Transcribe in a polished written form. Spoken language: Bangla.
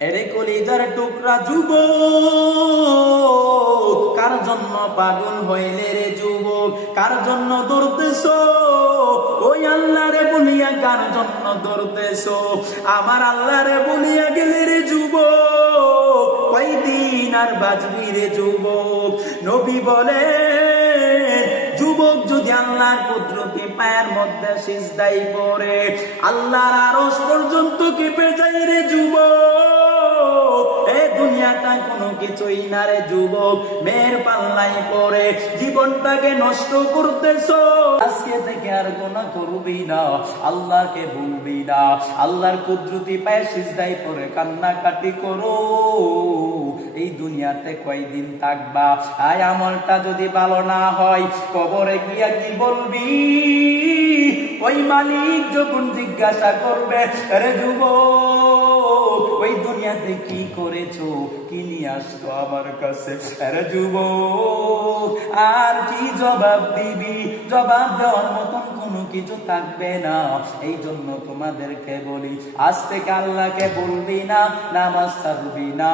এরে কলিজার টুকরা যুবক, কার জন্য পাগল হইলে রে যুবক? কার জন্য দৌড়তেছো? ওই আল্লাহ রে বলিয়া কার জন্য দৌড়তেছো? আমার আল্লাহ রে বলিয়া গেলে রে যুবক, কয়দিন আর বাঁচবি রে যুবক? নবী বলে, যুবক যদি আল্লাহর কুদরতি পায়ের মধ্যে সিজদাই পড়ে, আল্লাহর আরশ পর্যন্ত কেঁপে যায় রে যুবক। এই দুনিয়াটা কোনো কিছুই না রে যুবক, মেয়ের পাল্লাই পড়ে জীবনটাকে নষ্ট করতেছো। আজকে থেকে আর গুনাহ করবি না, আল্লাহকে ভুলবি না, আল্লাহর কুদরতি পায়ে সিজদাই পড়ে কান্নাকাটি করো। এই দুনিয়াতে কয়দিন থাকবা? আয় আমলটা যদি ভালো না হয়, কবরে গিয়া কি বলবি? ওই মালিক যখন জিজ্ঞাসা করবে, আরে যুবক, ওই দুনিয়াতে কি করেছো, কি নিয়ে আসতো আমার কাছে? আরে যুবক, আর কি জবাব দিবি? জবাব দেওয়ার মতন কোনো কিছু থাকবে না। এই জন্য তোমাদেরকে বলি, আজ থেকে আল্লাহকে বলবি না, নামাজ ছাড়বি না।